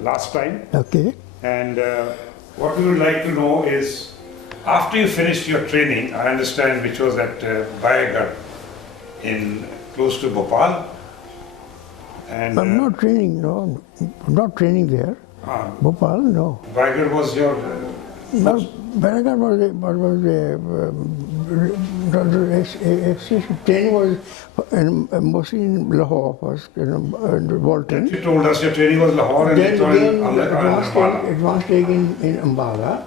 last time. Okay. And what we would like to know is, after you finished your training, I understand, which was at Bayagar in close to Bhopal. And I'm not training, no. I'm not training there. Bhopal, no. Bayagar was your No, Baragar training was mostly in Lahore first, in Walton. You told us your training was Lahore and Then later again, on Ambala. advanced training in Ambala,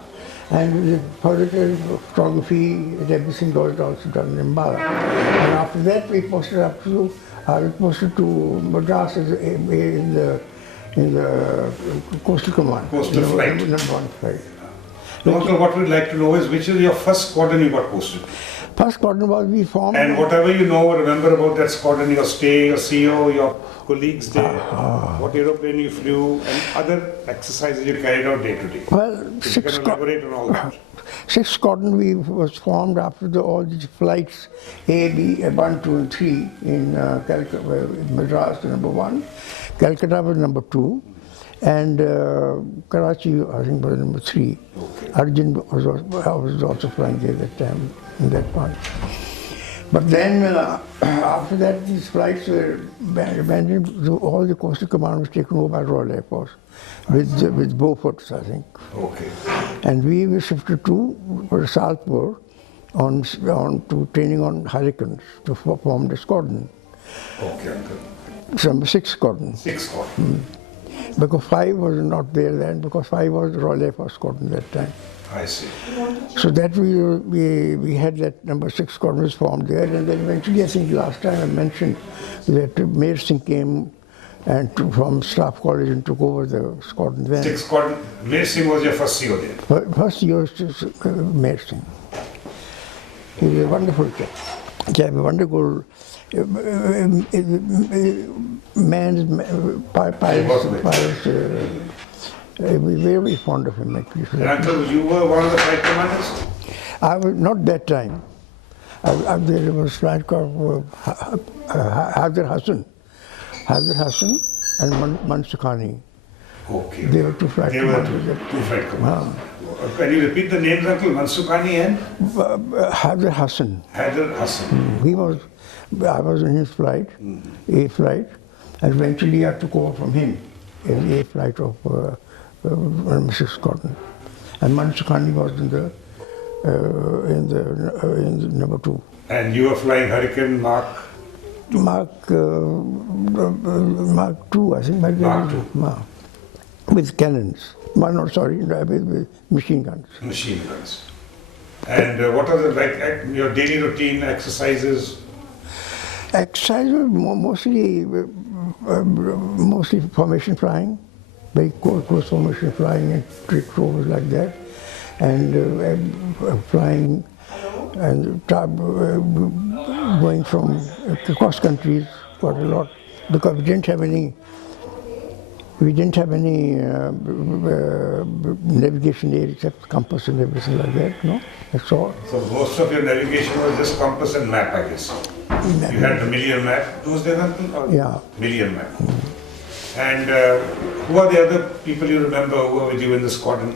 and further photography, everything was also done in Ambala. And after that, we posted up to, I was posted to Madras in the Coastal Command. Coastal Flight. Number 1 flight. Also, what we'd like to know is, which is your first squadron you got posted? First squadron was we formed. And whatever you know or remember about that squadron, your stay, your CEO, your colleagues there, what aeroplane you flew, and other exercises you carried out day to day. Well, If you can elaborate on all that. Sixth squadron was formed after all these flights A, B, 1, 2, and 3 in Calcutta, Madras number 1, Calcutta was number 2, and Karachi I think was number 3. Okay. Arjun was also flying there at that time in that part. But then after that, these flights were abandoned. All the coastal command was taken over by Royal Air Force with Beauforts, I think. Okay. And we were shifted to Saltpur on to training on Hurricanes to form the squadron. Okay, uncle. Number 6 squadron. 6 squadron. Because 5 was not there then, because 5 was the Royal Air Force squadron that time. I see. So that we had that number 6 squadron was formed there, and then eventually, I think last time I mentioned that Mayor Singh came and from Staff College and took over the squadron then. 6 squadron. Mayor Singh was your first CO there. First year was Mayor Singh. He was a wonderful chap. He had a wonderful pilots. We were very fond of him actually. And uncle, you were one of the flight commanders? I was not that time. There was a flight called Hazar Hassan and Mansur Khani. Okay. They were 2 flight commanders. There were 2 flight commanders. Can you repeat the names, uncle? Mansur Khani and? Hazar Hassan. Hazar Hassan. I was in his flight, A flight, and eventually I took over from him in A flight of number 6 squadron. And Mansur Khani was in the number 2. And you were flying Hurricane Mark? Mark 2, I think. Mark 2. With cannons. With machine guns. Machine guns. And what are the, your daily routine exercises? Exercises mostly formation flying, very close formation flying and trick rovers like that, and flying and going from across countries quite a lot, because we didn't have any navigation aid except compass and everything like that, no? That's all. So most of your navigation was just compass and map, I guess. You had the Million map. Those days, uncle? Yeah. Million map. And who are the other people you remember who were with you in the squadron?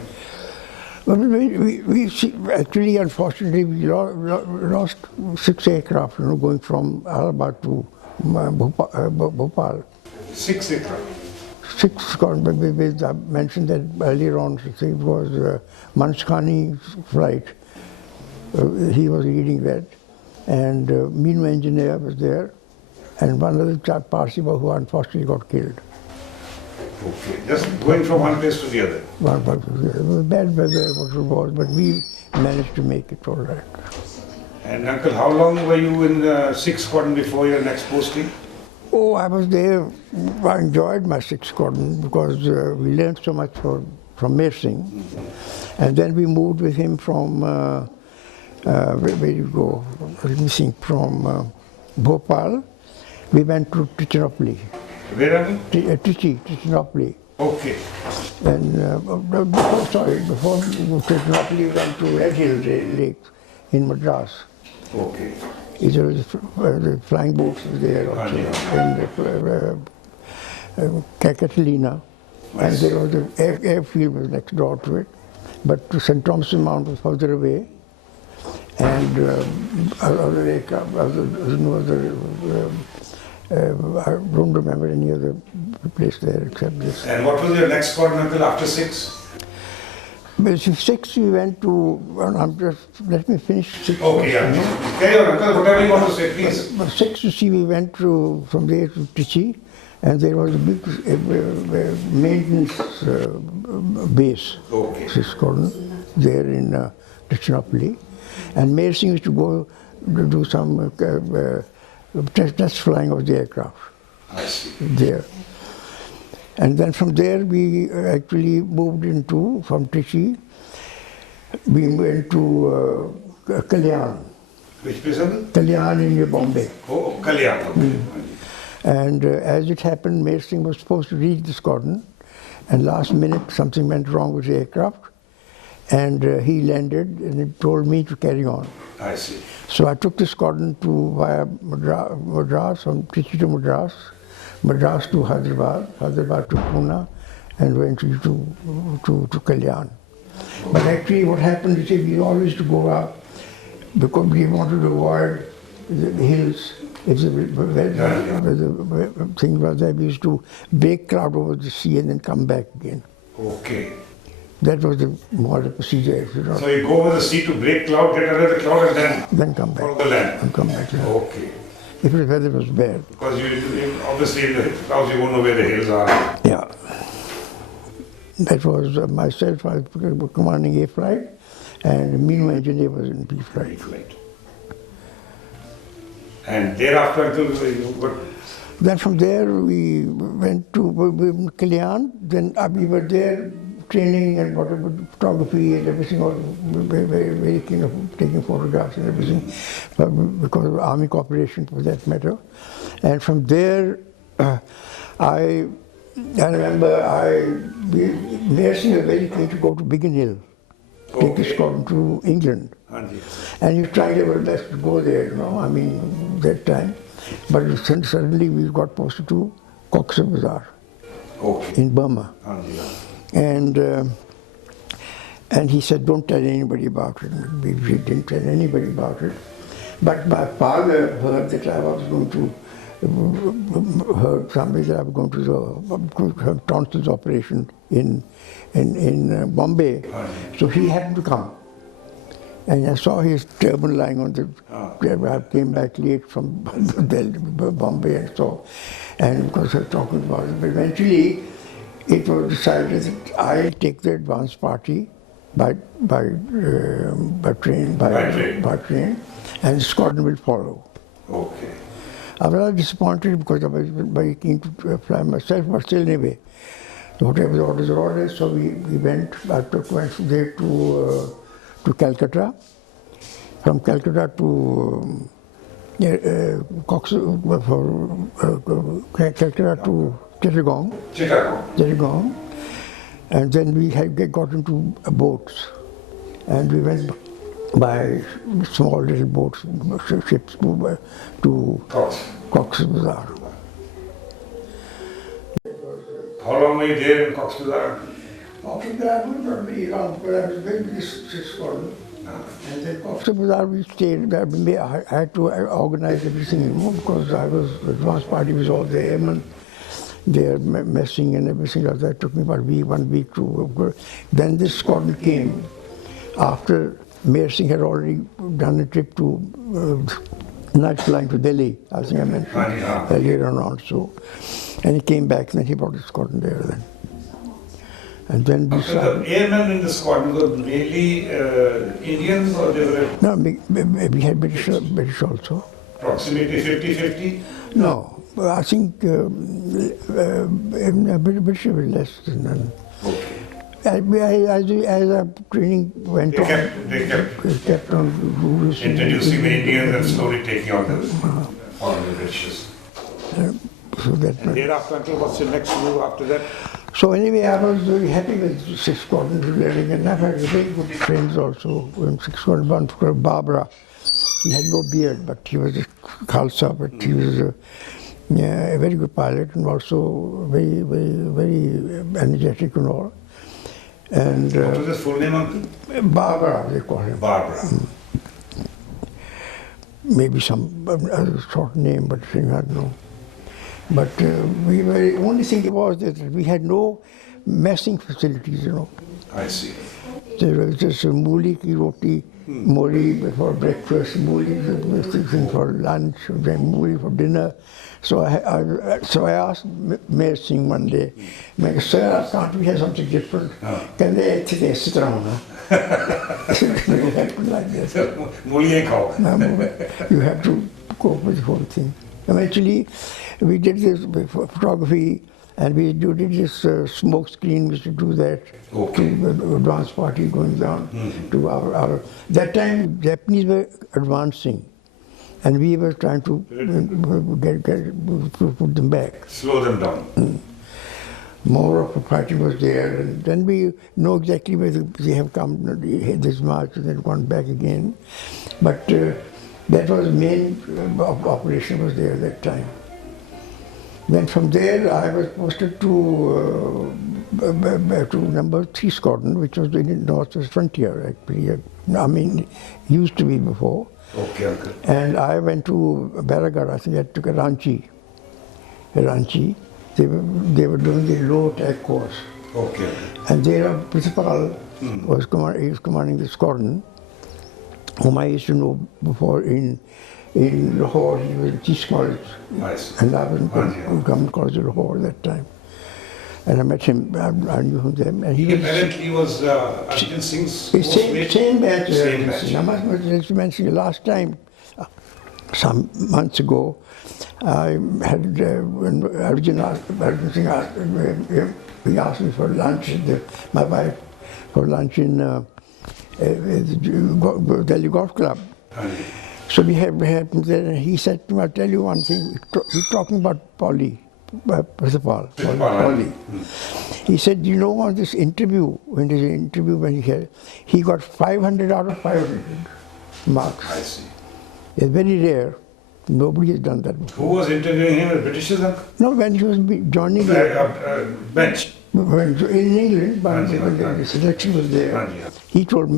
Well, we actually, unfortunately, we lost 6 aircraft, going from Allahabad to Bhopal. 6 aircraft? 6 squadron. I mentioned that earlier on. It was Mansur Khani's flight. He was leading that. And Meenu engineer was there, and one other chap, Parsiba, who unfortunately got killed. Okay, just going from one place to the other. One place to the other. It was bad weather, what it was, but we managed to make it all right. And uncle, how long were you in the 6th squadron before your next posting? Oh, I was there. I enjoyed my 6th squadron because we learned so much from Mayor Singh. And then we moved with him from where you go? Let me think. From Bhopal, we went to Trichinopoli. Where are we? Trichinopoli. Okay. And before Trichinopoli, we went to Red Hill Lake in Madras. Okay. There was the flying boats there also, and Catalina. and there was the airfield was next door to it, but St. Thomas Mount was further away, and other aircraft, I don't remember any other place there except this. And what was your next squadron until after 6? Basically, 6 we went to, let me finish 6. Okay, yeah. Carry on, uncle, whatever you want to say, please. 6 you see, we went from there to Trichy, and there was a big maintenance base, Okay. squadron, there in Trichinopoli. And Mayor Singh used to go to do some test flying of the aircraft. I see. There. And then from there we actually moved from Trichy, we went to Kalyan. Which place, uncle? Kalyan in New Bombay. Oh, Kalyan. Okay. And as it happened, Mayor Singh was supposed to reach the squadron, and last minute something went wrong with the aircraft, and he landed and he told me to carry on. I see. So I took the squadron via Madras, from Trichy to Madras, Madras to Hyderabad, Hyderabad to Pune, and eventually to Kalyan. But actually what happened is we always used to go up because we wanted to avoid the hills. If the thing was that we used to break cloud over the sea and then come back again. Okay. That was the model procedure. You know. So you go over the sea to break cloud, get under the cloud, and then come back. Follow the land. And come back. Yeah. Okay. If the weather was bad. Because you obviously in the clouds you won't know where the hills are. Yeah. That was myself, I was commanding A flight, and Minu engineer was in B flight. And thereafter, until what? Then from there we went to Kalyan. Then we were there training and whatever, photography and everything. All very keen of taking photographs and everything, because of army cooperation for that matter. And from there, I remember Mayor Singh was very keen to go to Biggin Hill, take the squadron to England. And you tried our best to go there, you know, I mean, that time. But suddenly we got posted to Cox's Bazar in Burma. And he said, don't tell anybody about it. We didn't tell anybody about it. But my father heard that I was going to, heard somebody that I was going to have tonsils operation in Bombay. So he happened to come. And I saw his turban lying on the, I came back late from Bombay and saw, and of course I was talking about it. But eventually it was decided that I take the advance party by train, and the squadron will follow. Okay. I was rather disappointed because I was very keen to fly myself, but still anyway, whatever the orders are orders, so we went, I went from there to Calcutta, from Calcutta to Calcutta to Chittagong, and then we got into boats, and we went by small little boats, ships to Cox's Bazar. How long were you there in Cox's Bazar? Cox's Bazar was probably around, but I was very squadron. And then Cox's Bazar we stayed. I had to organize everything, you know, because the advance party was all the airmen. They're messing and everything like that. It took me about 1 week to. Then this squadron came after Mayor Singh had already done a trip to night flying to Delhi, I think I mentioned earlier on also. And he came back and then he brought his squadron there then. And then we the airmen in the squadron were mainly Indians or they were? No, we had British also. Approximately 50-50? No, I think British were less than that. Okay. As our training went on, They kept on introducing the Indians and slowly taking out the foreign British. So that. And thereafter, until what's your next move after that? So anyway, I was very happy with Sixth Squadron learning, and I've had very good friends also in Sixth Squadron. One called Barbara. He had no beard, but he was a Khalsa, but he was Yeah, a very good pilot and also very energetic and all. And What was his full name, uncle? Barbara, they call him. Barbara. Maybe some other short name, but I don't know. But we were, only thing was that we had no messing facilities, you know. I see. There was just a mooli ki roti, mooli for breakfast, mooli for lunch, then mooli for dinner. So I asked Mayor Singh one day, sir, can't we have something different? Can they sit down? It happened like this. Mooli ain't called. You have to cope with the whole thing. Eventually, we did this photography, and we did this smoke screen. We used to do that to advance party going down to our. That time, Japanese were advancing, and we were trying to put them back. Slow them down. More of a fighting was there, and then we know exactly where they have come, this march, and then gone back again. But that was the main operation was there at that time. Then from there, I was posted to number 3 Squadron, which was in the Northwest Frontier, actually. I mean, used to be before. Okay, uncle. And I went to Baragarh, I think I took a Ranchi. They were doing the low attack course. Okay. And their principal was commanding the squadron, whom I used to know before in Lahore. He was in Chiefs College. Nice. And I was in Government College of Lahore at that time. And I met him, I knew him then. And He apparently was Arjun Singh's same batch. Same batch. I must mention last time, some months ago, I had, when Arjun Singh he asked me for lunch, my wife, for lunch in Delhi Golf Club. So we had there, and he said to me, I'll tell you one thing, he's talking about Polly, Principal Polly. He said, you know, on this interview, when he got 500 out of 500 marks. I see. It's very rare. Nobody has done that before. Who was interviewing him? The Britishers, uncle? No, when he was joining Bench. in England, but when the selection was there, he told he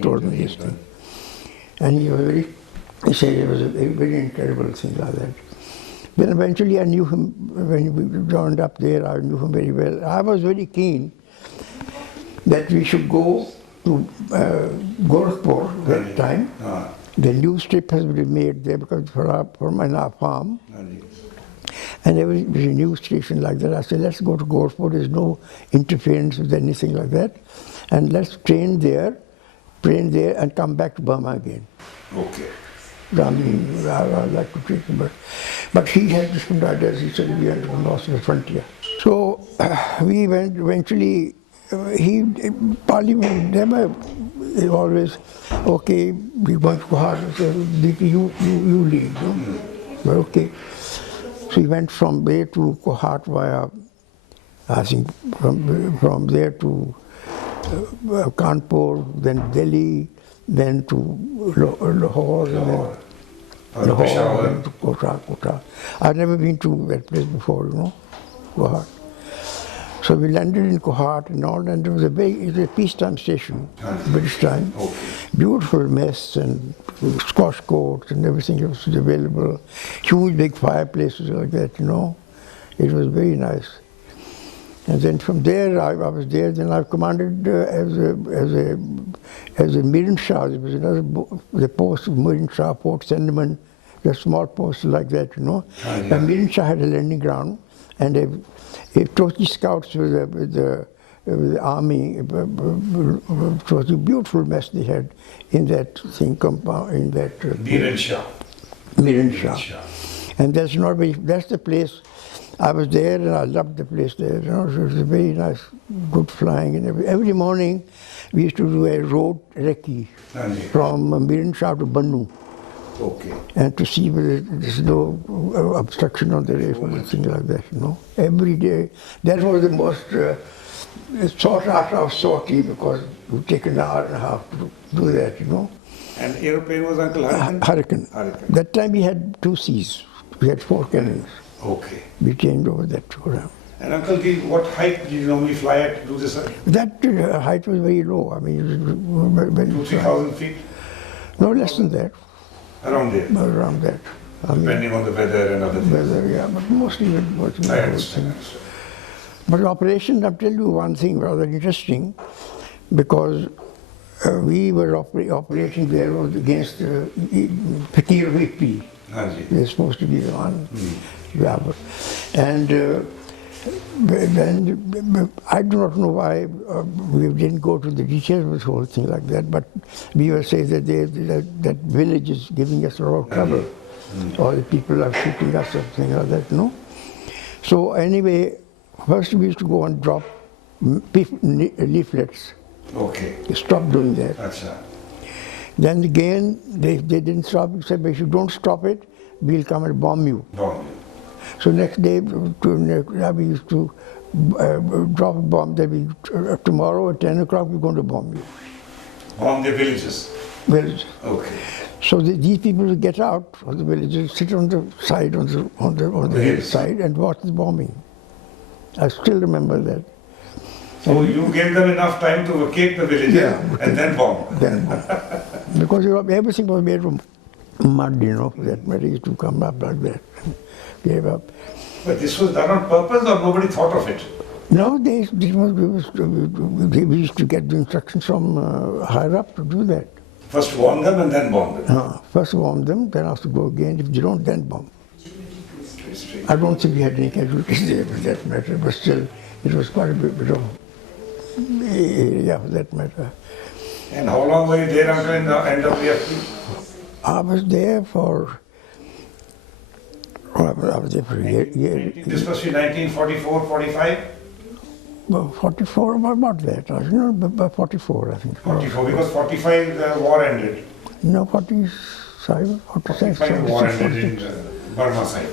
told me this thing. And he said it was a very incredible thing like that. Then eventually I knew him, when we joined up there, I knew him very well. I was very keen that we should go to Gorakhpur that time. The new strip has been made there because for my farm. And there was a news station like that. I said, let's go to Gorakhpur. There's no interference with anything like that. And let's train there, and come back to Burma again. Okay. I mean, I'd like to treat him, but he had different ideas. He said we had to cross the frontier. So we went eventually. Parliament never always, okay, we want to go hard, so you lead. No? But okay. So we went from there to Kohat via, I think, from there to Kanpur, then Delhi, then to Lahore, and then Lahore, and to Kota. I've never been to that place before, you know, Kohat. So we landed in Kohat and all, and it was a peacetime station, British time. Okay. Beautiful mess and squash courts and everything else was available. Huge big fireplaces like that, you know. It was very nice. And then from there, I was there. Then I commanded as a Miran Shah. There was the post of Miran Shah, Port Sentiment, a small post like that, you know. And Miran Shah had a landing ground, and Trotsky scouts with the army. It was a beautiful mess they had in that thing compound, in that. Miran Shah. Miran Shah. And that's the place. I was there and I loved the place there. You know, it was a very nice, good flying. And every morning we used to do a road recce from Miran Shah to Bannu. Okay. And to see whether there's no obstruction on the way or anything like that, you know. Every day. That was the most sought after of sortie because it would take an hour and a half to do that, you know. And aeroplane was Uncle Hurricane? Hurricane. Hurricane. That time we had 2 Cs. We had 4 cannons. Okay. We changed over that program. And Uncle, what height did you normally fly at to do this? That height was very low. I mean, it was very 2,000-3,000 feet? No, less than that. Around there? Around that. I mean, Depending on the weather and other things. weather, yeah, but mostly it was. I understand. But the operation, I'll tell you one thing rather interesting, because we were operating there was against Fakir VP. They're supposed to be the one. Yeah, and then I do not know why we didn't go to the details of this whole thing like that, but we were saying that that village is giving us a lot of trouble. All the people are shooting us or something like that, no? So anyway, first we used to go and drop leaflets. Okay. Stop doing that. Achha. Then again, they didn't stop. They said, but if you don't stop it, we'll come and bomb you. Bomb. So next day, we used to drop a bomb that tomorrow at 10 o'clock we're going to bomb you. Bomb the villages? Village. Okay. So these people would get out of the villages, sit on the side, on the hillside and watch the bombing. I still remember that. So you gave them enough time to vacate the villages and then bomb? Then bomb. Because everything was made from mud, you know, that matter used to come up like that and gave up. But this was done on purpose or nobody thought of it? No, we used to get the instructions from higher up to do that. First warn them and then bomb them? First warn them, then have to go again. If they don't, then bomb. I don't think we had any casualties there for that matter, but still, it was quite a bit of area for that matter. And how long were you there until in the NWFP? I was there for, I was there for a year. This must be 1944, 45? Well, 44, about that. I don't know, about 44, I think. 44, because 45 the war ended. No, 47, 46. 45 the war ended in Burma side.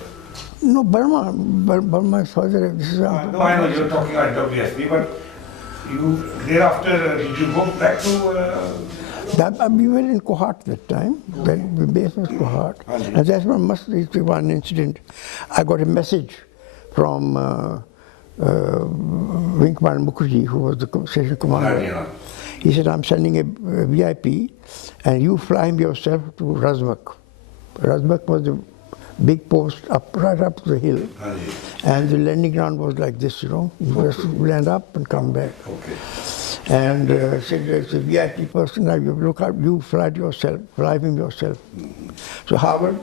No, Burma is further. This is No, I know you're talking about WFP, but you thereafter, did you go back to... we were in Kohat that time. The base was Kohat. And that's when must be one incident. I got a message from Wing Commander Mukherjee, who was the station commander. He said, I'm sending a VIP and you fly him yourself to Razmak. Razmak was a big post right up the hill. And the landing ground was like this, you know. You just land up and come back. Okay. And said, there's a VIP person, now you look up, you fly him yourself. So Howard,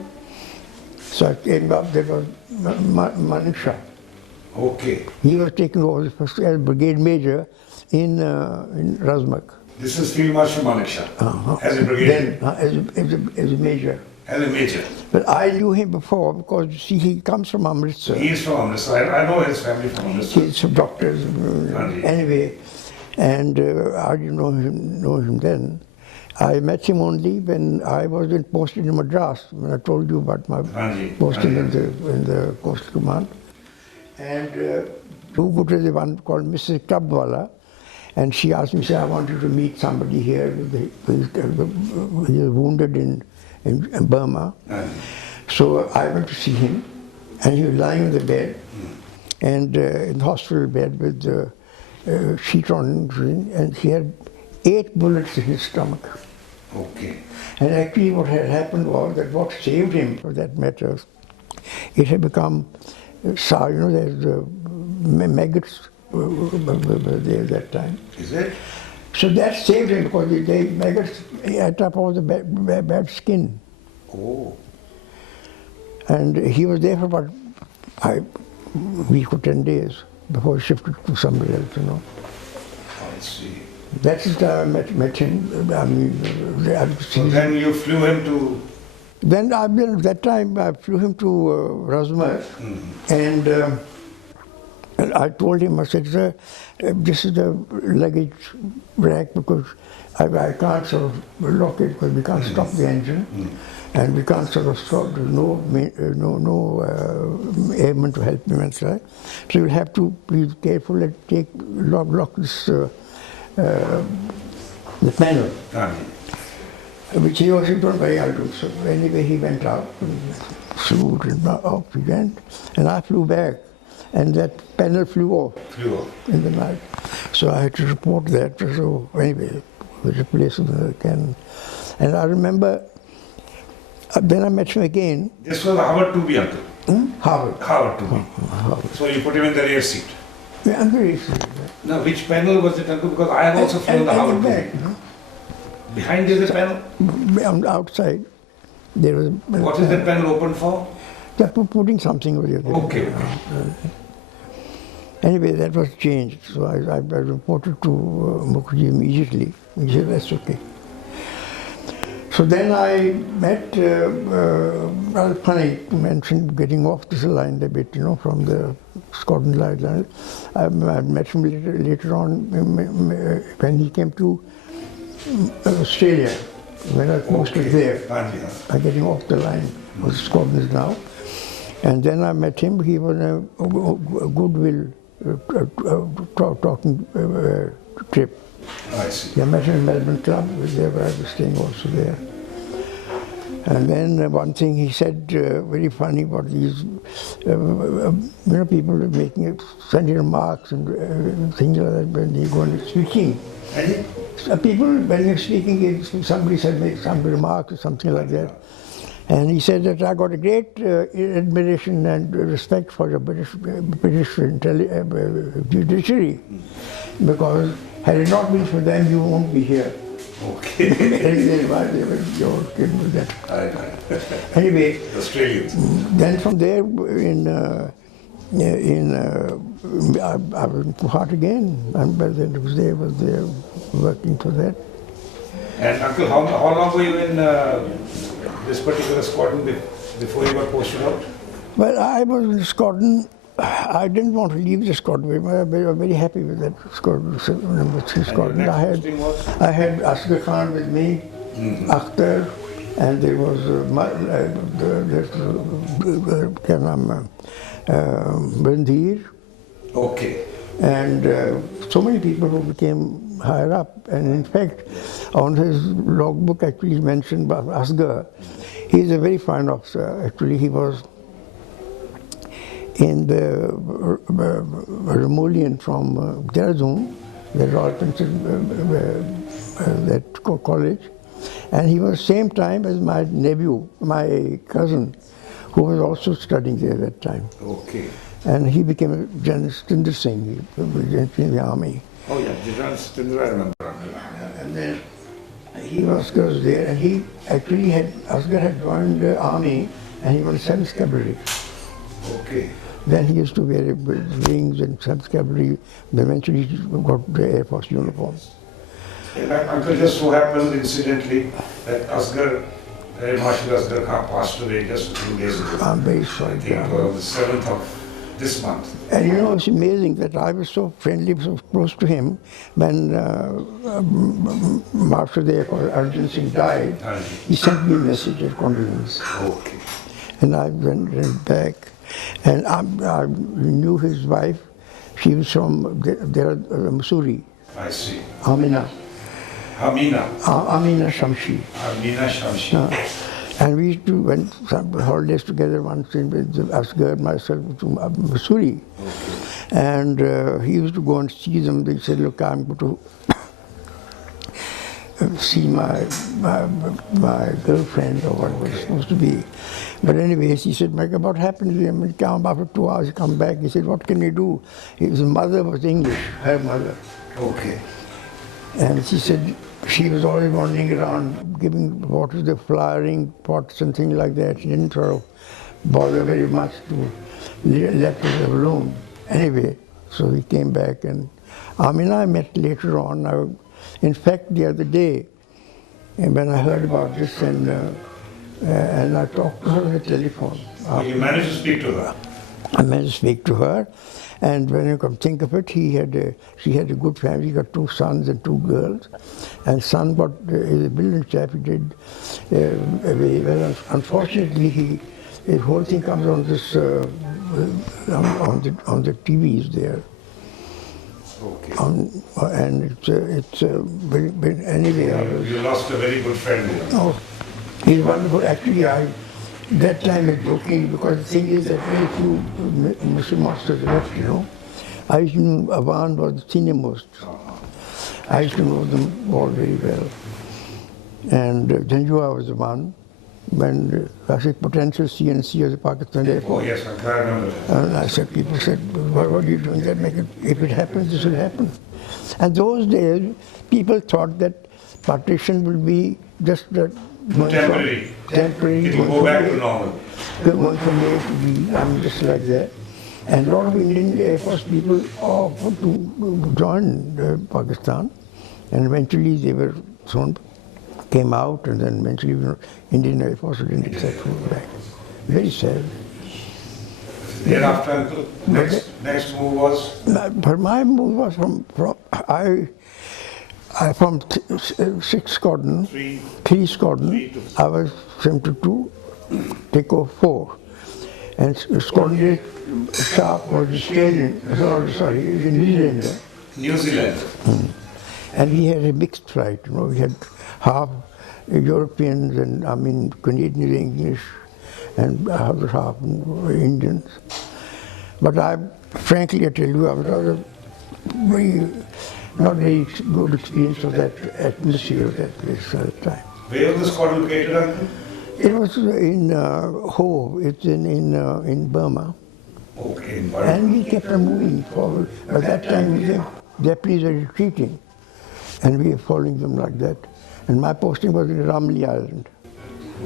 so I came up, there was Manik Shah. Okay. He was taken over as brigade major in Razmak. This is Field Marshal Manik Shah, as a brigade? Then, as a major. As a major? But I knew him before because, you see, he comes from Amritsar. He is from Amritsar. I know his family from Amritsar. He's some doctors. Anyway, and I didn't know him then. I met him only when I was posted in Madras, when I told you about my posting in the Coastal Command. And two good is one called Mrs. Kabwala, and she asked me, I want you to meet somebody here who is wounded in Burma. So I went to see him, and he was lying on the bed, and in the hospital bed with the sheet on him, and he had 8 bullets in his stomach. Okay. And actually what had happened was that what saved him, for that matter, it had become sour, you know, there's maggots were there that time. Is it? So that saved him because the maggots ate up all the bad skin. Oh. And he was there for about a week or 10 days before he shifted to somebody else, you know. I see. That's the time I met him. I mean, so then you flew him to... Then that time I flew him to Razmak, and I told him, I said, sir, this is the luggage rack because I can't sort of lock it because we can't stop the engine, and we can't sort of stop. There's no airman to help me inside. So you'll have to be careful and lock this the panel. which he was not very able to. So anyway, he went out, flew, and off he went, and I flew back, and that panel flew off in the night. So I had to report that. So anyway, we replaced the cannon. And I remember, then I met him again. This was Howard 2B, uncle. Howard. Howard 2B. Howard. So you put him in the rear seat. Yeah, I'm very serious. Now, which panel was it, uncle? Because I have also flown the Howard 2B. Behind is the panel? On the outside, there was. What is that panel open for? They're putting something over there. Okay. Anyway, that was changed. So I reported to Mukherjee immediately. He said, that's okay. So then I met, well, funny to mention, getting off this line a bit, from the Scotland line. I met him later on when he came to Australia, when I posted there. I'm getting off the line of Scotland now. And then I met him. He was a goodwill talking trip. I see. I met him in Melbourne Club, where I was staying also there. And then one thing he said, very funny, about these, people making funny remarks and things like that when they go on speaking. People, when you're speaking, somebody said make some remark or something like that. And he said that I got a great admiration and respect for the British judiciary, because had it not been for them, you won't be here. Okay. Anyway, Australians. Then from there, I was in Puhat again, and by then I was there working for that. And uncle, how long were you in this particular squadron before you got posted out? Well, I was in Scotland. I didn't want to leave the squadron. I was very happy with that squadron, number 3 squadron. I had Asghar Khan with me, Akhtar, and there was Bandhir. Okay. And so many people who became higher up. And in fact, on his logbook actually he mentioned Asghar. He is a very fine officer. Actually, he was in the Ramolian from Dehradun, the Royal Princess that college, and he was same time as my nephew, my cousin, who was also studying there at that time. Okay. And he became a General Stinder Singh, he was in the army. Oh yeah, General Stinder, I remember. And then he was there, and he actually Asghar had joined the army, and he was 7th Cavalry. Okay. Then he used to wear wings and 7th Cavalry. Eventually he got the Air Force uniform. Uncle, just so happened incidentally that Asghar, Air Marshal Asghar Khan passed away just a few days ago. I'm very sorry. I think it was the 7th of this month. And it's amazing that I was so friendly, so close to him when Marshal Arjun Singh died. He sent me a message of condolence. Okay. And I went back. And I knew his wife. She was from Missouri. I see. Amina Shamshi. And we used to went some holidays together once with Asghar and myself to Missouri. Okay. And he used to go and see them. They said, look, I'm going to see my girlfriend or what was supposed to be. But anyways, he said, Mike, what happened to him? He came after 2 hours, he come back. He said, what can we do? His mother was English, her mother. Okay. And she said she was always wandering around giving water to the flowering pots and things like that. She didn't sort of bother very much to left us alone. Anyway, so he came back, and Amina I met later on. In fact, the other day, when I heard about this, and I talked to her on the telephone. You managed to speak to her? I managed to speak to her, and when you come think of it, she had a good family. He got 2 sons and 2 girls, and son is a brilliant chap. He did very well. Unfortunately, the whole thing comes on this on the TVs there. Okay. And anyway, I was, You lost a very good friend here. oh, he's wonderful. Actually, that time it's joking because the thing is that very few Mr. Masters left, you know. I used to know Avan was the senior most. I used to know them all very well. And Janjua was the one when I said potential CNC as a Pakistan Oh airport. yes, I remember that. And I said, people said, what are you doing that? If it happens, this will happen. And those days, people thought that partition will be just a Temporary. Temporary. It will go back to normal. Going from A to B, just like that. And a lot of Indian Air Force people offered to join Pakistan. And eventually they were came out, and then eventually Indian Air Force didn't accept them back. Very sad. Thereafter, Uncle, next move was? But my move was from 6 Squadron, 3 Squadron, I was sent to take off 4. And Squadron Sharp was Australian, sorry, he was a New Zealander. New Zealand. And we had a mixed flight, you know, we had half Europeans and Canadian English and half Indians. But frankly, I tell you, I was not very good experience of that atmosphere of that place at the time. Where was the squadron located, Uncle? It was in Ho, it's in Burma. Okay, in Burma. And we kept on moving forward. At that time, the Japanese were retreating, and we were following them like that. And my posting was in Ramli Island.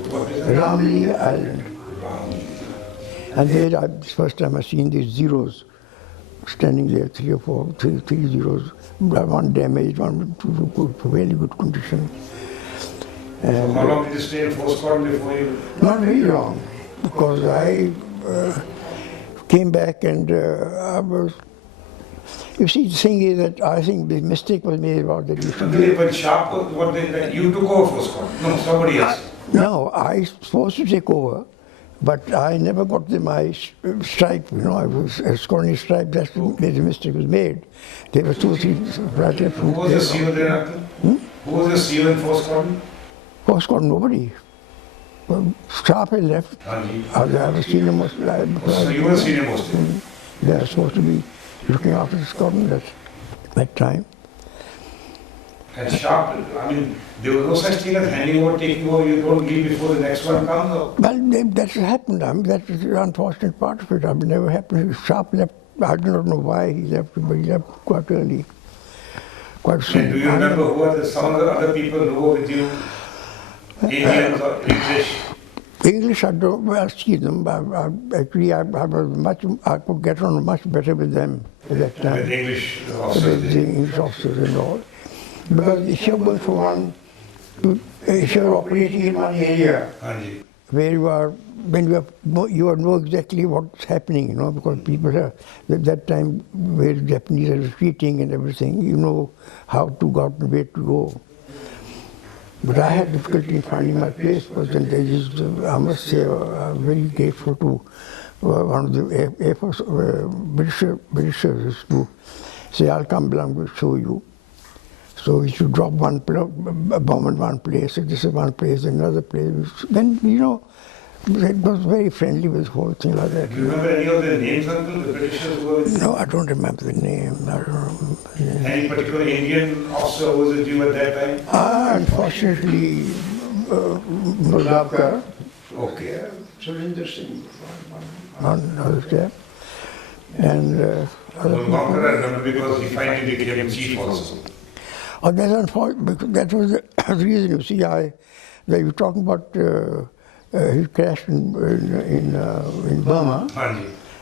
What is it? Ramli Island. And there, the first time I seen these zeros standing there, 3 or 4, three zeros. One damaged, one very good condition. So how long did you stay in 4 Squadron before you? Not very long, because I came back and I was. You see, the thing is that I think the mistake was made about that you should. But Sharp, you took over 4 Squadron? No, somebody else. No, I was supposed to take over, but I never got my stripe. You know, I was a squadron stripe. That's where the mistake was made. There were 2, 3 right left. Who was the CEO there, Uncle? Who was the CEO in 4 Squadron? 4 Squadron, nobody. Well, Sharp had left. I was senior most. So you were senior most. They were supposed to be looking after the squadron at that time. And Sharp, there was no such thing as handing over, taking over, you don't leave before the next one comes? Or? Well, that's happened. That is the unfortunate part of it. Never happened. Sharp left. I do not know why he left, but he left quite early. Quite soon. And do you remember who are some of the other people who were with you? Indians or English? English, I don't well see them. Actually, I could get on much better with them at that time. With English officers? With the English officers and all. Because if you're going for one, if you're operating in one area where you are, when you know exactly what's happening, you know, because people are, at that time where the Japanese are retreating and everything, you know how to go out and where to go. But I had difficulty in finding my place, but then there is, I must say, I'm very grateful to one of the Air Force Britishers to say, I'll come along, we'll show you. So we should drop a bomb in one place, and this is one place, another place. Then, you know, it was very friendly with the whole thing like that. Do you remember any of their names, Uncle, the Britishers who were with you? No, I don't remember the name. I don't remember the name. Any particular Indian officer who was with you at that time? Unfortunately, Murdavkar. Okay. Surinder Singh. Another there. And Murdavkar, I remember because he finally became chief also. Oh, that's unfortunate, because that was the reason, you see, that you're talking about he crashed in Burma.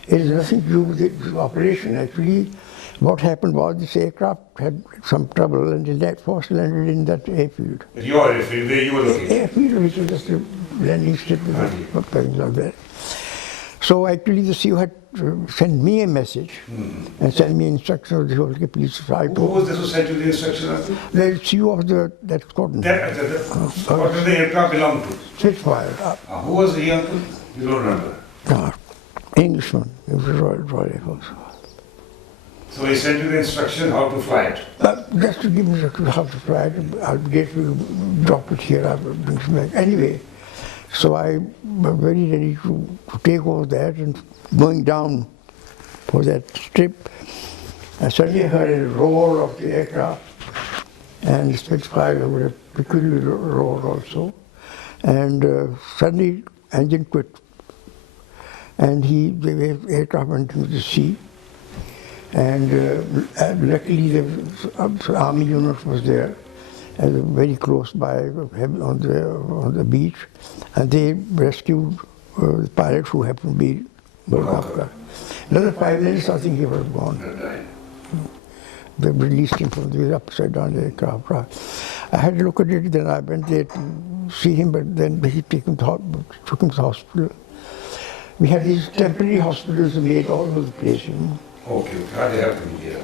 It has nothing to do with the operation. Actually, what happened was this aircraft had some trouble and the force landed in that airfield. Your airfield, where you were looking? Airfield, which was just a landing strip with things like that. So actually the CEO had sent me a message and sent me instructions of the police flight. Who was this who sent you the instructions? The CEO of that squadron. What did the aircraft belong to? Spitfire. Who was he, Uncle? You don't remember? No, Englishman. It was Royal Air Force. So he sent you the instruction how to fly it. Just to give me instructions how to fly it, I'll get to drop it here, I'll bring it back. Anyway, so I was very ready to take over that and going down for that strip. I suddenly heard a roar of the aircraft, and the Spitfire would have peculiarly roared also. And suddenly, engine quit, and the aircraft went into the sea. And luckily, the army unit was there, very close by on the beach, and they rescued the pilot who happened to be Bulgakar. Another 5 minutes, I think he was gone. They released him from the upside down aircraft. I had to look at it, then I went there to see him, but then he took him to the hospital. We had these temporary hospitals made all over the place, you know. Okay, they have to be here.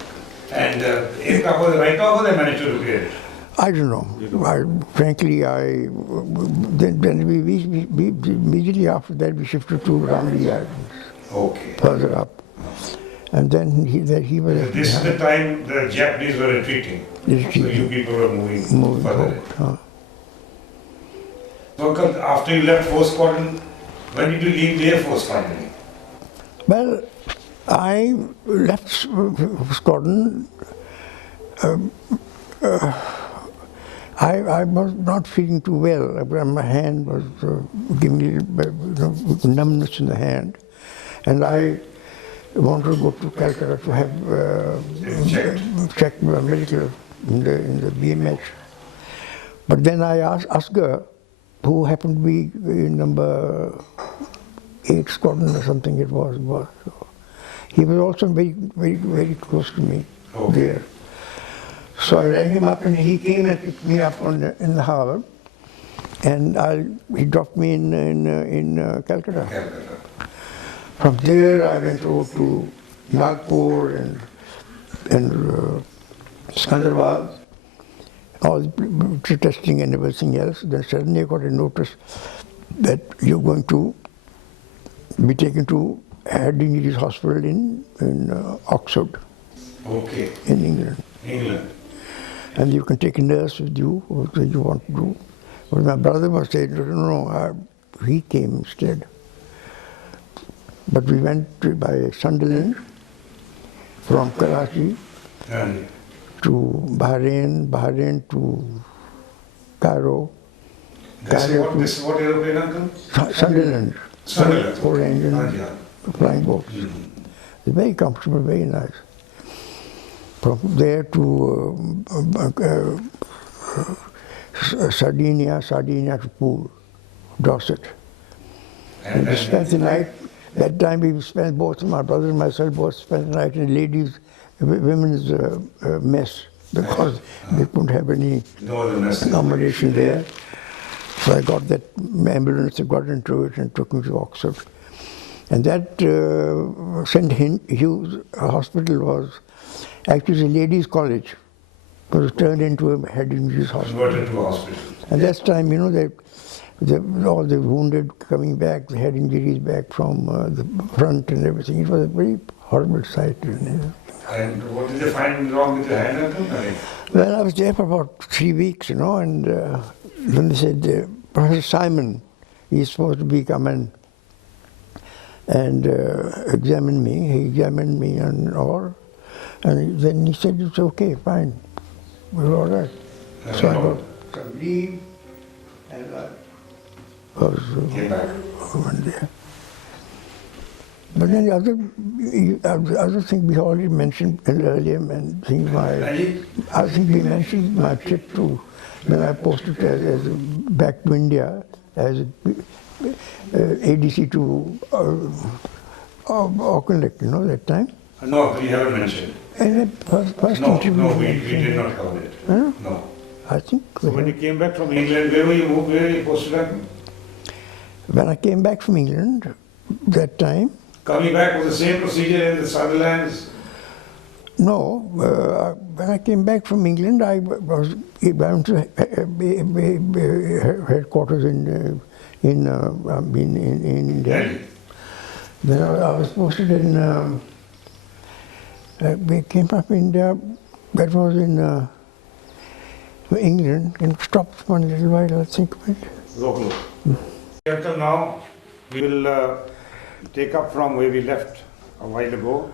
And aircraft was right off, or they managed to repair it? I don't know. Frankly, then we immediately after that we shifted to Ramli Islands. Okay. Further up. And then he was... This is the time the Japanese were retreating. So you people were moving further. So after you left 4th Squadron, when did you leave the Air Force finally? Well, I left Squadron. I was not feeling too well. My hand was giving me numbness in the hand. And I wanted to go to Calcutta to have checked my medical in the BMH. But then I asked Asghar, who happened to be in number 8 Squadron or something it was. So he was also very, very, very close to me there. So I rang him up and he came and picked me up in the harbour, and he dropped me in Calcutta. From there I went over to Nagpur and Skanderbag, all the testing and everything else. Then suddenly I got a notice that you're going to be taken to Head Injuries Hospital in Oxford, in England. And you can take a nurse with you, whatever you want to do. But my brother was saying, no, he came instead. But we went by Sunderland from Karachi to Bahrain to Cairo. This is what aeroplane, uncle? Sunderland. Sunderland. 4-engine flying boats. It's very comfortable, very nice. From there to Sardinia to Poole, Dorset. And we spent the night. That time we spent, both my brother and myself both spent the night in women's mess, because they couldn't have any accommodation there. So I got that ambulance, I got into it and took me to Oxford. And that St. Hugh's Hospital was actually a ladies' college. It was turned into a Head Injuries Hospital. Into a hospital. And that's time, you know, all the wounded coming back, the head injuries back from the front and everything. It was a very horrible sight. And what did they find wrong with your hand, uncle? Well, I was there for about 3 weeks, you know, and then they said, Professor Simon, he's supposed to be coming and examine me. He examined me and all. And then he said, it's okay, fine. We're all right. So I got some leave and came back. Went there. But then the other thing we already mentioned earlier, and I think we mentioned my trip to, when I posted as back to India as ADC to Auckland, you know, that time. No, you haven't mentioned. And the first interview. No, we did not cover it. Huh? No. I think. So when you came back from England, where were you moved? Where were you posted back? When I came back from England, that time. Coming back was the same procedure in the Sutherlands? No, when I came back from England, I went to headquarters in India. Delhi. Then I was posted in We came up in India, that was in England, and stopped one little while, I think of it. Look. Until now, we will take up from where we left a while ago.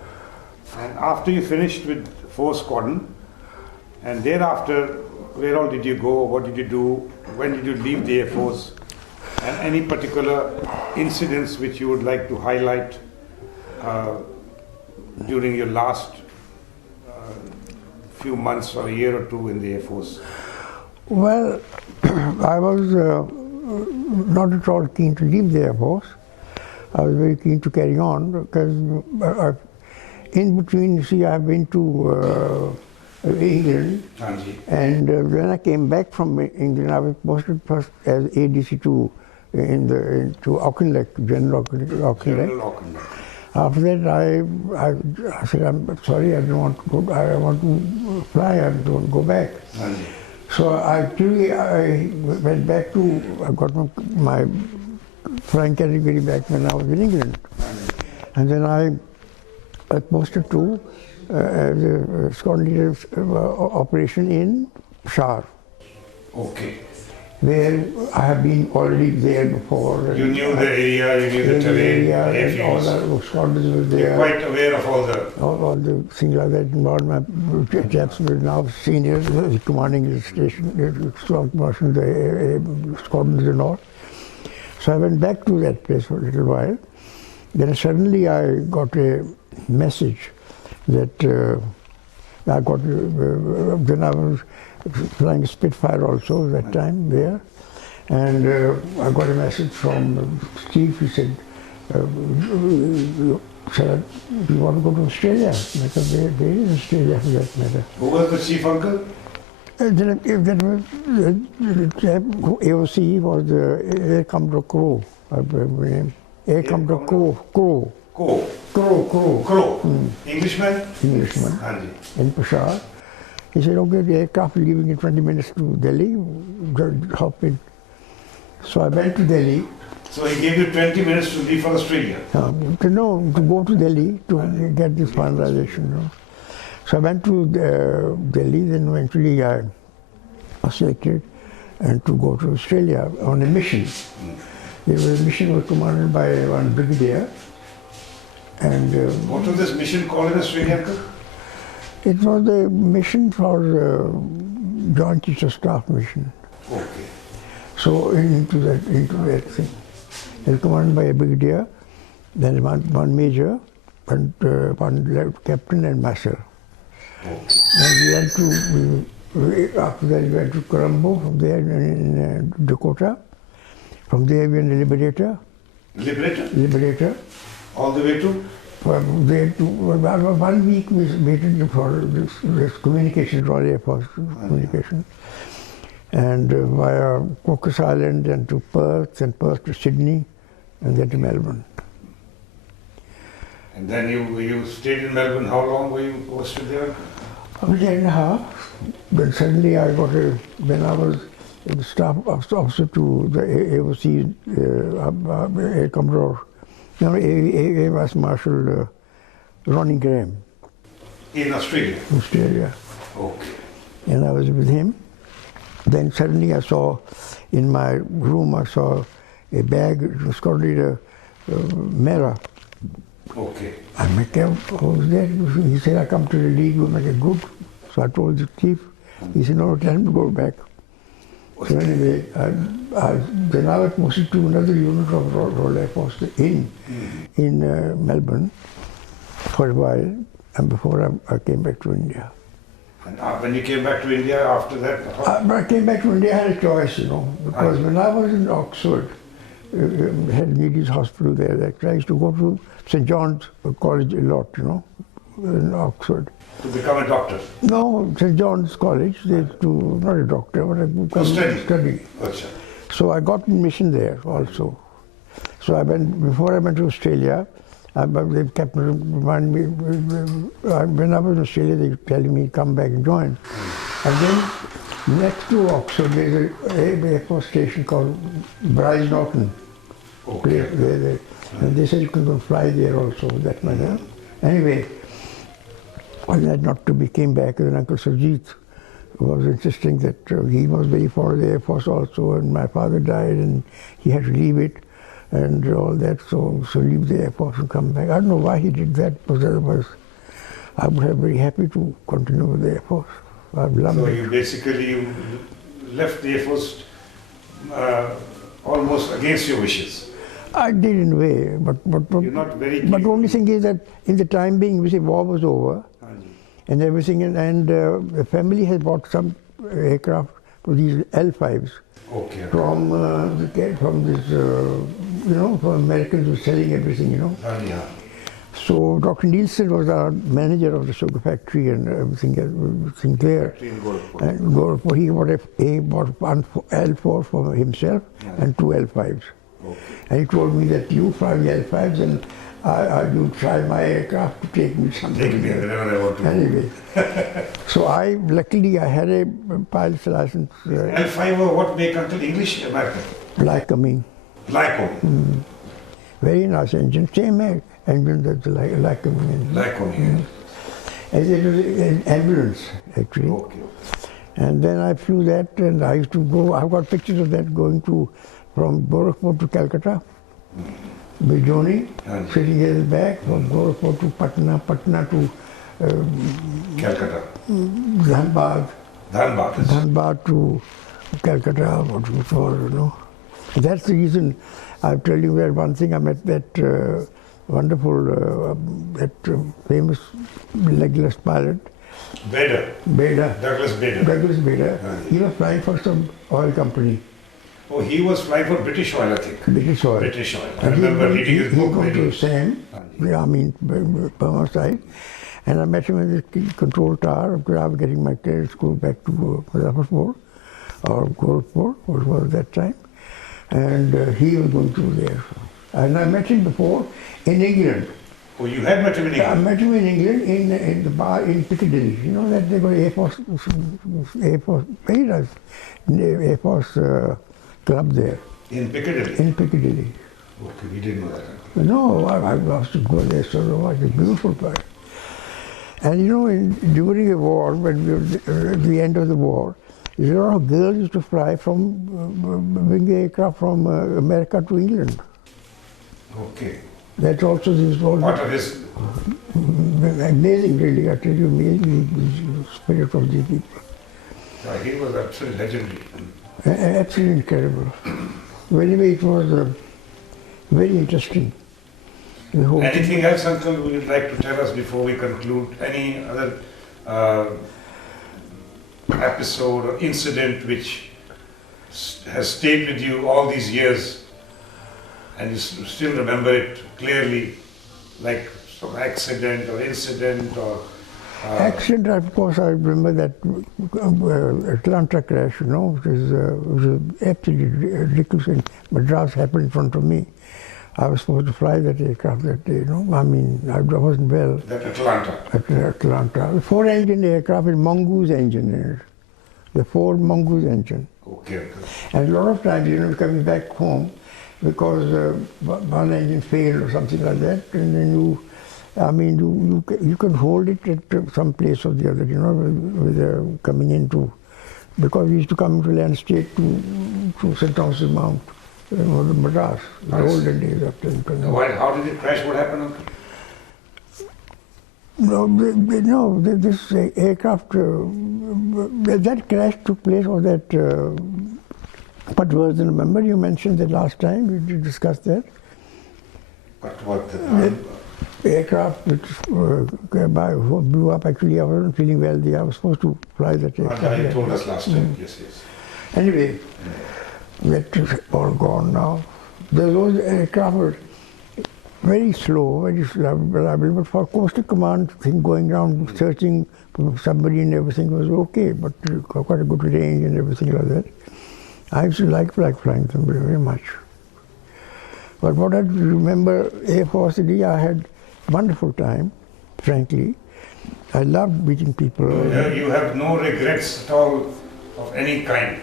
And after you finished with 4 Squadron, and thereafter, where all did you go? What did you do? When did you leave the Air Force? And any particular incidents which you would like to highlight during your last few months or a year or two in the Air Force? Well, I was not at all keen to leave the Air Force. I was very keen to carry on because in between, you see, I've been to England, and when I came back from England, I was posted first as ADC to Auchinleck, General Auchinleck. After that, I said, I'm sorry, I don't want to go. I want to fly. I don't want to go back. So I went back I got my flying category back when I was in England, and then I posted to the squadron leader operation in Peshawar. Okay. Where I have been already there before. You knew the area, you knew the terrain, and all the squadrons were there. You're quite aware of all the things like that involved. My chaps were now seniors, commanding the station, the squadrons and all. So I went back to that place for a little while. Then suddenly I got a message that then I was flying a Spitfire also that time there, and I got a message from Steve. He said, "Do you want to go to Australia?" I said, "Where is Australia for that matter?" Who was the chief uncle? That was AOC was the Air Commodore Crow. Air Commodore Crow. Crow. Englishman? Englishman. In Peshawar. He said, okay, the aircraft is leaving in 20 minutes to Delhi. Hop in. So I went to Delhi. So he gave you 20 minutes to leave for Australia? To go to Delhi to get this finalization. You know. So I went to Delhi, then eventually I was selected and to go to Australia on a mission. The mission was commanded by one brigadier. And what was this mission called in Australia? It was a mission for Joint Chiefs of Staff mission. Okay. So into that thing. It was commanded by a brigadier, then one major, and one captain and myself. Okay. Then after that we went to Colombo, from there in Dakota. From there we went to Liberator. Liberator. All the way to? From there to, 1 week we waited for this communication, Royal Air Force communication. And via Cocos Island and to Perth, and Perth to Sydney, and then to Melbourne. And then you stayed in Melbourne. How long were you posted there? I was 1.5 years. Then suddenly I got when I was the staff officer to the AOC Air Commodore, Air Vice Marshal Ronnie Graham. In Australia? Australia. Okay. And I was with him. Then suddenly I saw in my room, I saw a bag, it was called a mirror. Okay. I met him, I was there. He said, I come to the league, you make it good. So I told the chief. He said, no, tell him to go back. So anyway, then I was posted to another unit of Royal Air Force in Melbourne for a while, and before I came back to India. And when you came back to India after that? When I came back to India, I had a choice, because when I was in Oxford, had Neely's hospital there, I used to go to St John's College a lot, in Oxford. To become a doctor? No, St John's College, not a doctor, but study. Achha. So I got admission there also. So before I went to Australia, they kept reminding me, when I was in Australia, they were telling me, come back and join. And then next to Oxford, there's an Air Force station called Bryce Norton. Okay. And they said you can go fly there also, that matter. Anyway, And that not to be came back, and Uncle Surjit was insisting that he was very fond of the Air Force also, and my father died and he had to leave it and all that, so leave the Air Force and come back. I don't know why he did that, because otherwise I would have been very happy to continue with the Air Force. I've loved So it. you basically left the Air Force almost against your wishes. I did in a way, but You're not very but keen. the only thing is that in the time being, we say war was over and everything, and the family has bought some aircraft for these L5s Okay. from this, from Americans who were selling everything, Yeah. So Dr. Nielsen was our manager of the sugar factory and everything there. In Gorakhpur. And Gorakhpur, he bought one L4 for himself and two L5s. Okay. And he told me that you fly the L5s and I will try my aircraft to take me something. Take me wherever I want to go. Anyway, so luckily I had a pilot's license, L5 or what make until English American? like coming. Lycom. Very nice engine, same engine that's like coming engine. Lycom, yeah. As it was an ambulance actually. Okay. And then I flew that and I used to go, I've got pictures of that going from Gorakhpur to Calcutta. Bijoni, sitting at the back, from Gorakhpur to Patna, Patna to Calcutta. Dhanbad, Dhanbad. Dhanbad to Calcutta, what. That's the reason I'll tell you that one thing. I met that wonderful, famous legless pilot, Bader. Douglas Bader. Douglas Bader. He was flying for some oil company. Oh, he was flying for British Oil, I think. British Oil. British Oil. I And remember reading his book. He got to maybe. Sam, Burma side, and I met him at the control tower because I was getting my credit score back to Muzaffarpur or Gorakhpur, what was that time, and he was going through there. And I met him before in England. Oh, you had met him in I England? met him in England in the bar in Piccadilly. You know that they got Air Force, very nice Air Force club there In Piccadilly? in Piccadilly. Okay, we didn't know that. No, I was to go there so much. It's a beautiful place. And during the war, when we were at the end of the war, a lot of girls used to fly bring the aircraft from America to England. Okay. That also this was Part of his... amazing, really. I tell you, amazing the spirit of these people. he was absolutely legendary. Absolutely incredible. Well, anyway, it was very interesting. The whole thing. Anything else, Uncle, would you like to tell us before we conclude? Any other episode or incident which has stayed with you all these years and you still remember it clearly, like some accident or incident or... Accident, of course, I remember that Atlanta crash, which was absolutely ridiculous. In Madras happened in front of me. I was supposed to fly that aircraft that day, I mean, I wasn't well. That Atlanta. At Atlanta. The four-engine aircraft with mongoose engine in it. The Ford mongoose engine. Okay. And a lot of times, coming back home, because one engine failed or something like that, and then you can hold it at some place or the other, with coming into, because we used to come to land straight to St. Thomas's Mount, Madras, the olden days after independence. How did it crash? What happened, Uncle? No, this aircraft, that crash took place, or that, what version? Remember you mentioned that last time, we discussed that? What The aircraft which blew up, actually I wasn't feeling well, I was supposed to fly that aircraft. You told us last time, yes. Anyway, that is all gone now. Those aircraft were very slow, very reliable, but for coastal command thing going around searching for somebody and everything was okay, but quite a good range and everything like that. I used to like flying them very much. But what I remember, Air Force City, I had wonderful time, frankly. I loved meeting people. You have no regrets at all of any kind?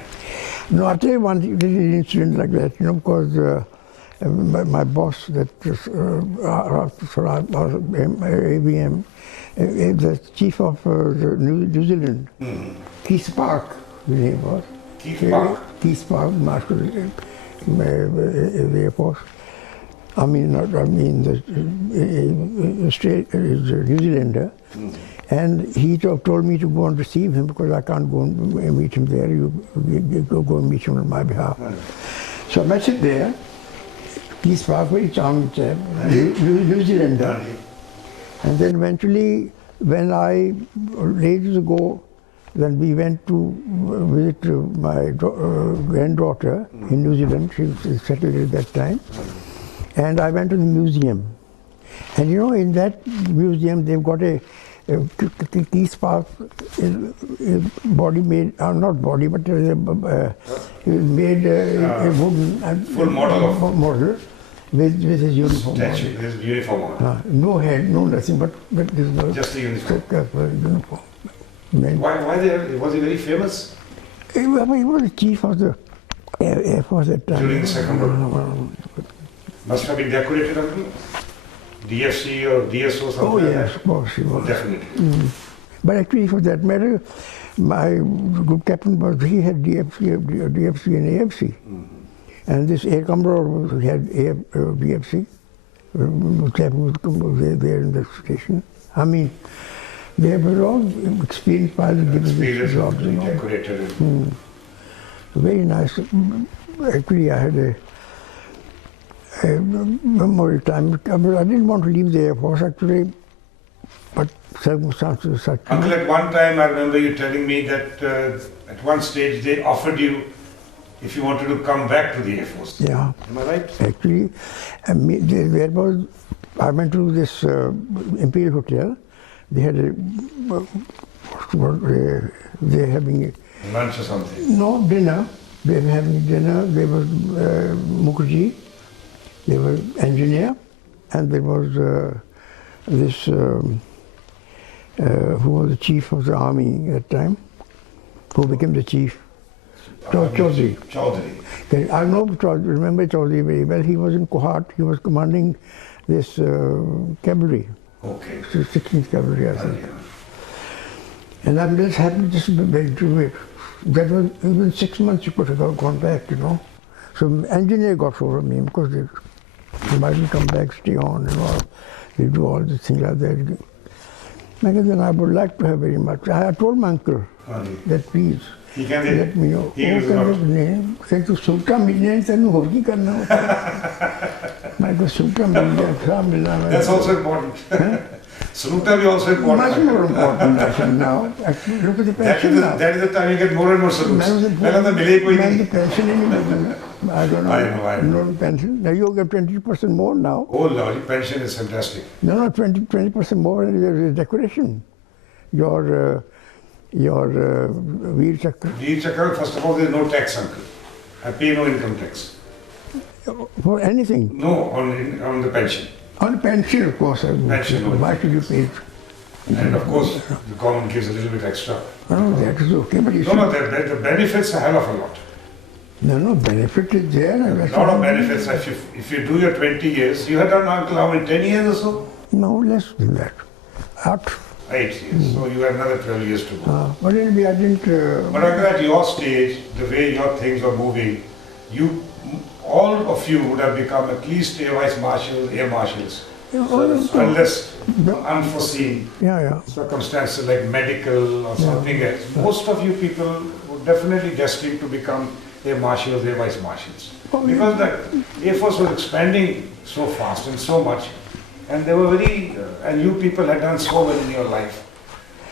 No, I'll tell you one incident like that, because my boss, that AVM, The chief of the New Zealand, Keith Park, the name was. Keith Park? Keith Park, Marshall Air Force. I mean, the New Zealander. And he told me to go and receive him because I can't go and meet him there. You go and meet him on my behalf. So I met him there. Keith Park, very charming chap, New Zealander. And then eventually, when ages ago, when we went to visit my granddaughter in New Zealand, she was settled at that time, and I went to the museum. And you know, in that museum, they've got a Keith Park body made, not body, but made a wooden full model with his uniform. Statue, his uniform on. No head, no nothing, but this was just the uniform. Uniform. Why was he very famous? He was the chief of the Air Force at that time. During the Second World War. Must have been decorated, uncle? DFC or DSO something Oh like yes, that? of course he was. Definitely. But actually, for that matter, my group captain he had DFC and AFC. And this Air Commodore had DFC. Chap was there in the station. I mean, they were all experienced pilots given these jobs. You know. Decorated. Very nice. Actually, I had a memorable time. I didn't want to leave the Air Force actually, but circumstances such. Uncle, at one time I remember you telling me that at one stage they offered you if you wanted to come back to the Air Force. Yeah. Am I right? Actually, I went to this Imperial Hotel. They had they're having lunch or something. No, dinner. They were having dinner. There was Mukherjee. They were engineer, and there was this who was the chief of the army at that time, who became the chief. Chaudhry. Chaudhry. I know Chaudhry, remember Chaudhry very well. He was in Kohat. He was commanding this cavalry. Okay. 16th Cavalry, I think. And I'm just happy just to it. That was even 6 months you could have gone back, you know. So engineer got over me because they mightn't come back, stay on and all. They do all these things like that. Then I would like to have very much. I told my uncle that please let me know. Said to Sutra milne tenu hor ki karna hota. I go Sutra milne kya milna. That's also important. Sunuta is also important. Much more important actually now. Actually, look at the pension now. That is the time you get more and more sunuts. The pension I don't know. I know. No pension. Now you get 20% more now. Oh Lord, pension is fantastic. No, 20% more in your decoration. Your Veer Chakra. Veer Chakra, first of all, there is no tax, uncle. I pay no income tax. For anything? No, on the pension. On pension, of course. Pension. Why should you pay it? And of course, the government gives a little bit extra. No, that is okay, but you No, the benefits are hell of a lot. No, benefit is there. A lot of benefits. If you do your 20 years, you had done, uncle, how many, 10 years or so? No, less than that. 8 years. So you had another 12 years to go. But anyway, I didn't... But uncle, at your stage, the way your things are moving, all of you would have become at least Air Vice Marshals, Air Marshals. Unless unforeseen circumstances like medical or something else. Most of you people were definitely destined to become Air Marshals, Air Vice Marshals. Because the Air Force was expanding so fast and so much. And they were and you people had done so well in your life.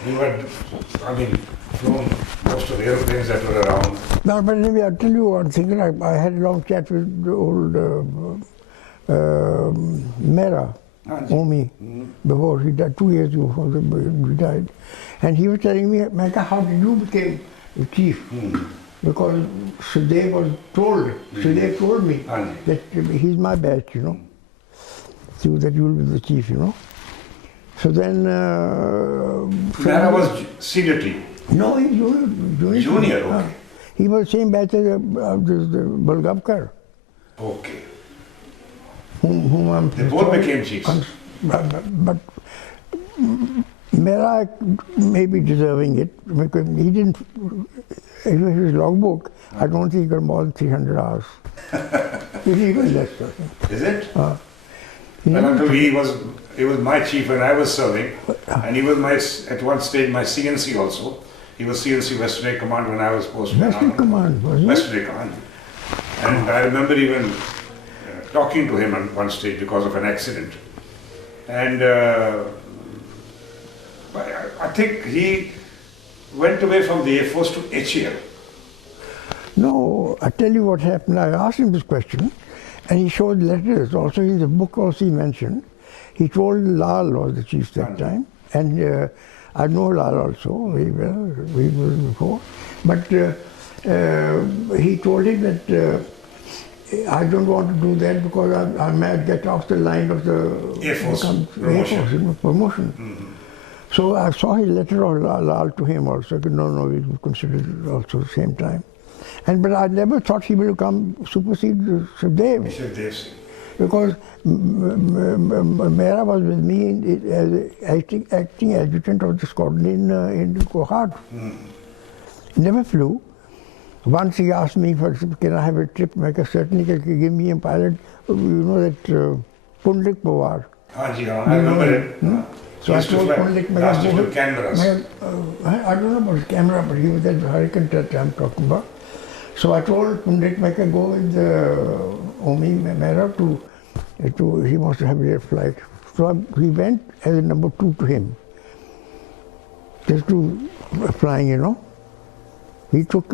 You had, flown most of the airplanes that were around. No, but anyway, I'll tell you one thing. I had a long chat with the old Mera, Omi, before he died, 2 years before he died. And he was telling me, Mecca, how did you become the chief? Because Sudev was told, Sudev told me that he's my batch, you know. So that you will be the chief, you know. So then... Mera was senior team. No, he's junior. Junior, okay. He was same batch as Balgavkar. Okay. Whom I'm... They both became chiefs. But Mera may be deserving it because he didn't. His logbook, I don't think he got more than 300 hours. It's even less. I think. Is it? You Well, know, until he was my chief when I was serving, and he was at one stage my CNC also. He was CNC Western Air Command when I was posted. Western Command, was it? Western Air Command. And I remember even talking to him at one stage because of an accident. And I think he went away from the Air Force to HAL. No, I tell you what happened. I asked him this question, and he showed letters. Also in the book, also he mentioned. He told Lal was the chief that time, and I know Lal also very well. We were before, but he told him that I don't want to do that because I might get off the line of the Air Force promotion. Mm-hmm. So I saw his letter of Lal to him also. No, we considered it also at the same time. But I never thought he would come supersede Sukhdev. Because Mera was with me as acting adjutant of the squadron in Kohad. Never flew. Once he asked me, can I have a trip? I said, certainly, can you give me a pilot? You know that Pundrik Pawar. I remember it. So I told Pundrik, cameras. I don't know about his camera, but he was at Hurricane that I'm talking about. So I told Pundrik, I can go with Omi Mera he wants to have a flight. So we went as a number 2 to him. Just to flying, you know. He took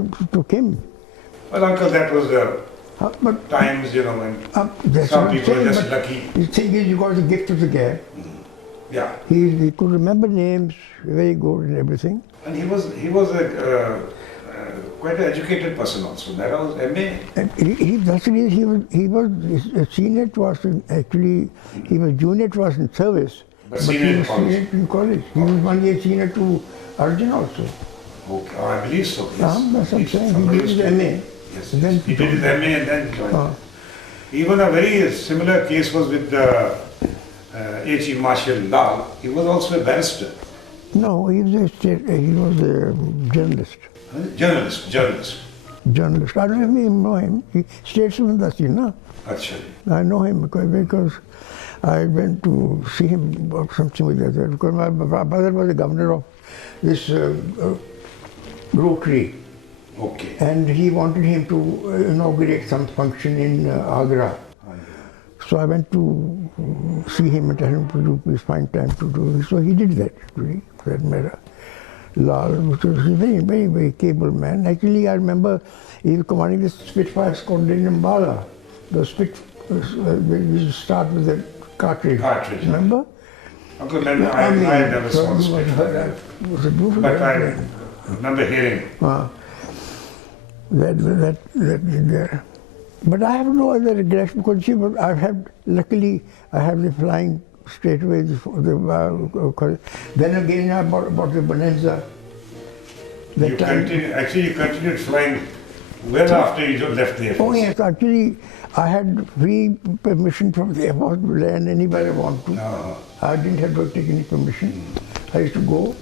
him. Well, Uncle, that was the times, you know, when some people are just lucky. The thing is, you got the gift of the gab. Yeah. He could remember names, very good and everything. And he was a quite an educated person also. That was MA. He was a senior to us actually. He was junior to us in service. But senior in college. He was 1 year senior to Arjun also. Okay, I believe so. Yes. That's what I'm saying. He did his MA. Yes. He did his MA and then joined. Even a very similar case was with Air Chief Marshal Lal. He was also a barrister. No, he was a journalist. Journalist. I don't even know him. He stays with us, you know. Actually. I know him because I went to see him or something like that. Because my brother was the governor of this Rotary. Okay. And he wanted him to inaugurate some function in Agra. So I went to see him and tell him to do, please find time to do. So he did that, really, that matter. Lal, which was a very, very, very capable man. Actually, I remember he was commanding the Spitfire squadron in Ambala. The we used to start with the cartridge. Remember? Uncle, remember, I never saw Spitfire. It was a beautiful But I remember hearing. That there. But I have no other regrets because luckily I have the flying straight away. Then again I bought the Bonanza. You continued flying well after you left the Air Force. Oh yes, actually I had free permission from the Air Force to land anywhere I want to. No. I didn't have to take any permission. I used to go.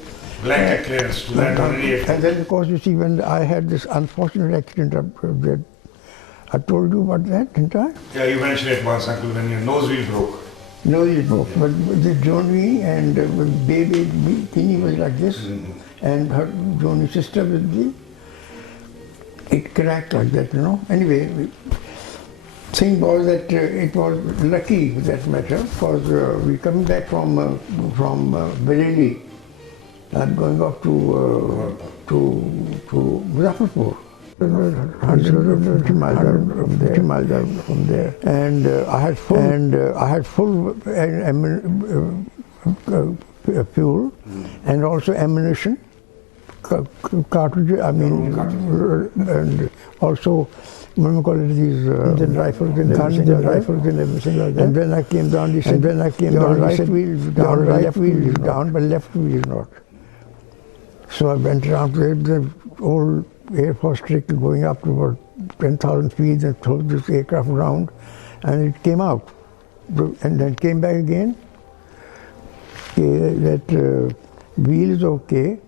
Blanket clearance to land on any Air Force. And then of course you see when I had this unfortunate accident I told you about that, didn't I? Yeah, you mentioned it once, Uncle, when your nose wheel broke. Nose wheel broke, but the Joni and baby Kini was like this, and her Joni's sister was it cracked like that, you know. Anyway, thing was that it was lucky with that matter, because we coming back from Bareilly, I'm going off to Muzaffarpur. 150 miles from there, and I had full fuel and also ammunition, cartridges. I mean, and also what do you call it? These rifles and everything like that. And then I came down. He said, right wheel is down, left wheel is down, but left wheel is not. So I went around the old Air Force trick going up to about 10,000 feet and threw this aircraft around, and it came out. And then came back again. wheel is okay,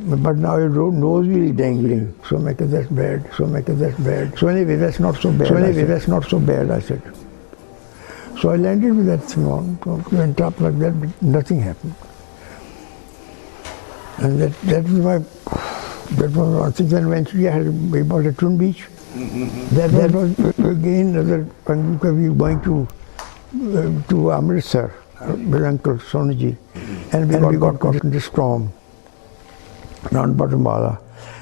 but now your nose wheel is dangling. So that's bad. That's bad. So anyway, that's not so bad. I said. So I landed with that thing on, went up like that, but nothing happened. And that was one thing. Then eventually I bought a Twin Beach. That was again another, because we were going to Amritsar with Uncle Sonaji, and we got caught in the storm around Bottomala.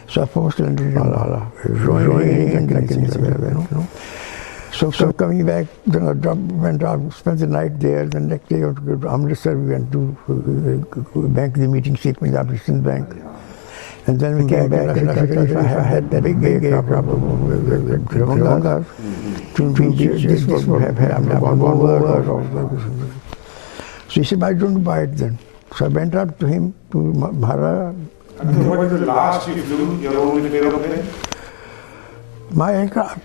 So I first landed in Bottomala. Raining like anything, you know. So coming back, then I went out, spent the night there. The next day I went to go to Amritsar. We went to bank, the meeting seat in the Amritsar Bank. And then we came back, and I said, if I had that big aircraft with this would have happened. So he said, why don't you buy it then? So I went up to him, to Maharaj. And what was the last you flew your own aeroplane? My aircraft,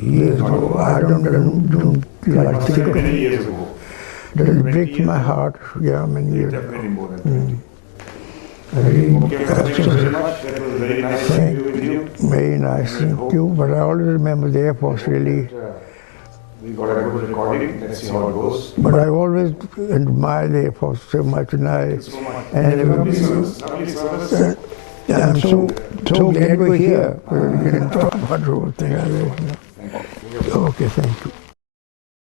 years ago, I don't like to think Many years ago. It breaks my heart. Yeah, many years ago. Definitely more than Very, thank you very much. That was very nice to be with you. very nice, thank you. But I always remember the Air Force really. We got a good recording. Let's see how it goes. But I always admire the Air Force so much, and So much. and Lovely service. Lovely service. I'm so glad we're here. We can talk about the whole thing. Okay, thank you.